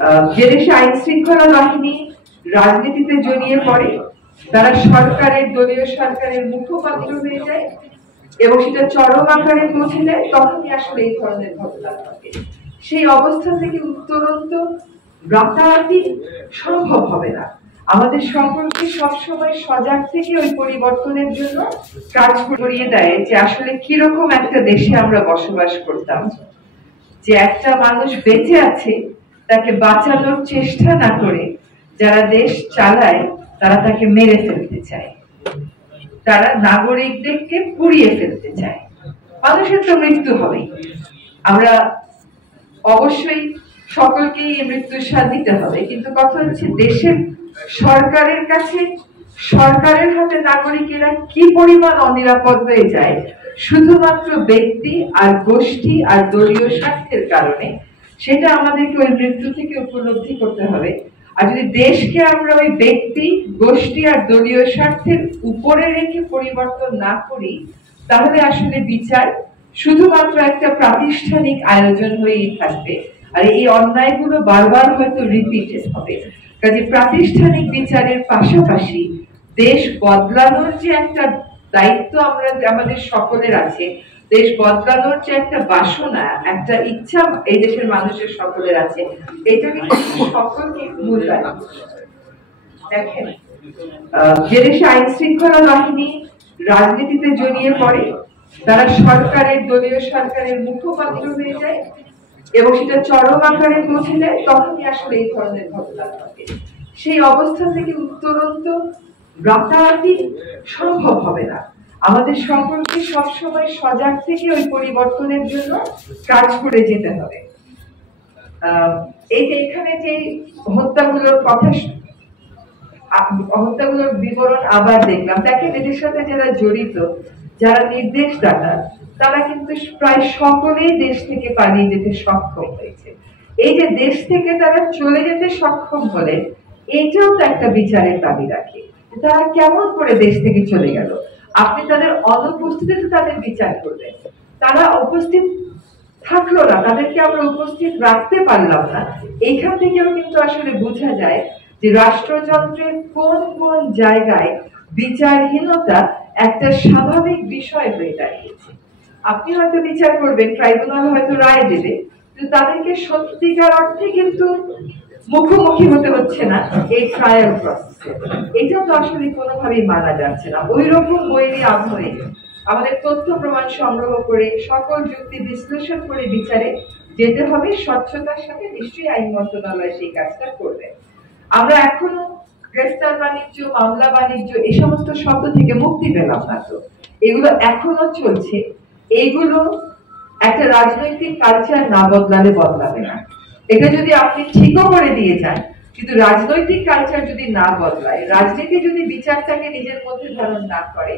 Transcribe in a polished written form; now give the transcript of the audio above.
যে দেশে আইন শৃঙ্খলা বাহিনী রাজনীতিতে জড়িয়ে পড়ে, তারা সরকারের দলীয় সরকারের মুখপাত্র হয়ে যায় এবং সেটা চরম আকারে পৌঁছে যায়, তখনই আসলে এই ধরনের ঘটনা ঘটে। সেই অবস্থা থেকে উত্তরণ তো রাতারাতি সম্ভব হবে না। আমাদের সকলকে সবসময় সজাগ থেকে ওই পরিবর্তনের জন্য কাজ করিয়ে দেয় যে আসলে কিরকম একটা দেশে আমরা বসবাস করতাম, যে একটা মানুষ বেঁচে আছে তাকে বাঁচানোর চেষ্টা না করে যারা দেশ চালায় তারা তাকে মেরে ফেলতে চায়, তারা নাগরিকদেরকে পুড়িয়ে ফেলতে চায়। মানুষের তো মৃত্যু হবেই, আমরা অবশ্যই সকলকেই এই মৃত্যুর স্বাদ দিতে হবে, কিন্তু কথা হচ্ছে দেশের সরকারের কাছে, সরকারের হাতে নাগরিকেরা কি পরিমাণ অনিরাপদ হয়ে যায় শুধুমাত্র ব্যক্তি আর গোষ্ঠী আর দলীয় স্বার্থের কারণে, সেটা আমাদেরকে ওই মৃত্যু থেকে উপলব্ধি করতে হবে। আর যদি দেশকে আমরা ওই ব্যক্তি, গোষ্ঠী আর দলীয় স্বার্থের উপরে রেখে পরিবর্তন না করি, তাহলে আসলে বিচার শুধুমাত্র একটা প্রাতিষ্ঠানিক আয়োজন হয়েই থাকবে, আর এই অন্যায়গুলো বারবার হয়তো রিপিটেড হবে। কাজে প্রাতিষ্ঠানিক বিচারের পাশাপাশি দেশ বদলানোর যে একটা দায়িত্ব আমাদের সকলের আছে, দেশ বদলানোর যে একটা বাসনা, একটা ইচ্ছা এই দেশের মানুষের সকলের আছে, এটা কিন্তু সকলকে মূল্যায়ন। দেখেন, যে দেশে আইন শৃঙ্খলা বাহিনী রাজনীতিতে জড়িয়ে পড়ে, তারা সরকারের দলীয় সরকারের মুখপাত্র হয়ে যায় এবং সেটা চরম আকারে পৌঁছে যায়, তখনই আসলে এই ধরনের ঘটনা ঘটে। সেই অবস্থা থেকে উত্তরণ তো রাতারাতি সম্ভব হবে না। আমাদের সকলকে সবসময় সজাগ থেকে ওই পরিবর্তনের জন্য কাজ করে যেতে হবে। এই যে এখানে যে হত্যাগুলোর কথা, হত্যাগুলোর বিবরণ আবার দেখলাম, দেখেন এদের সাথে যারা জড়িত, যারা নির্দেশদাতা, তারা কিন্তু প্রায় সকলেই দেশ থেকে পালিয়ে যেতে সক্ষম হয়েছে। এই যে দেশ থেকে তারা চলে যেতে সক্ষম হলে, এইটাও তো একটা বিচারের দাবি রাখে। তারা কেমন করে দেশ থেকে চলে গেল? আপনি তাদের অনুপস্থিতিতে তাদের বিচার করবেন, তারা উপস্থিত থাকলো না, তাদেরকে আমরা উপস্থিত রাখতে পারলাম না। এইখান থেকেও কিন্তু আসলে বোঝা যায় যে রাষ্ট্রযন্ত্রের কোন কোন জায়গায় বিচারহীনতা একটা স্বাভাবিক বিষয় হয়ে দাঁড়িয়েছে। আপনি হয়তো বিচার করবেন, ট্রাইব্যুনাল হয়তো রায় দেবে, কিন্তু তাদেরকে সত্যিকার অর্থে কিন্তু মুখোমুখি হতে হচ্ছে না এই ট্রায়াল প্রসেসে। এটা তো আসলে কোনোভাবেই মানা যাচ্ছে না। ওই রকম বৈরী আবহে আমাদের তথ্য প্রমাণ সংগ্রহ করে সকল যুক্তি বিশ্লেষণ করে বিচারে যেতে হবে স্বচ্ছতার সাথে। নিশ্চয়ই আইন মন্ত্রণালয় সেই কাজটা করবে। আমরা এখনো গ্রেফতার বাণিজ্য, মামলা বাণিজ্য এই সমস্ত শব্দ থেকে মুক্তি পেলাম না, তো এগুলো এখনো চলছে। এইগুলো একটা রাজনৈতিক কালচার না বদলালে বদলাবে না। এটা যদি আপনি ঠিকও করে দিয়ে যান, কিন্তু রাজনৈতিক কালচার যদি না বদলায়, রাজনীতি যদি বিচারটাকে নিজের মধ্যে ধারণ না করে,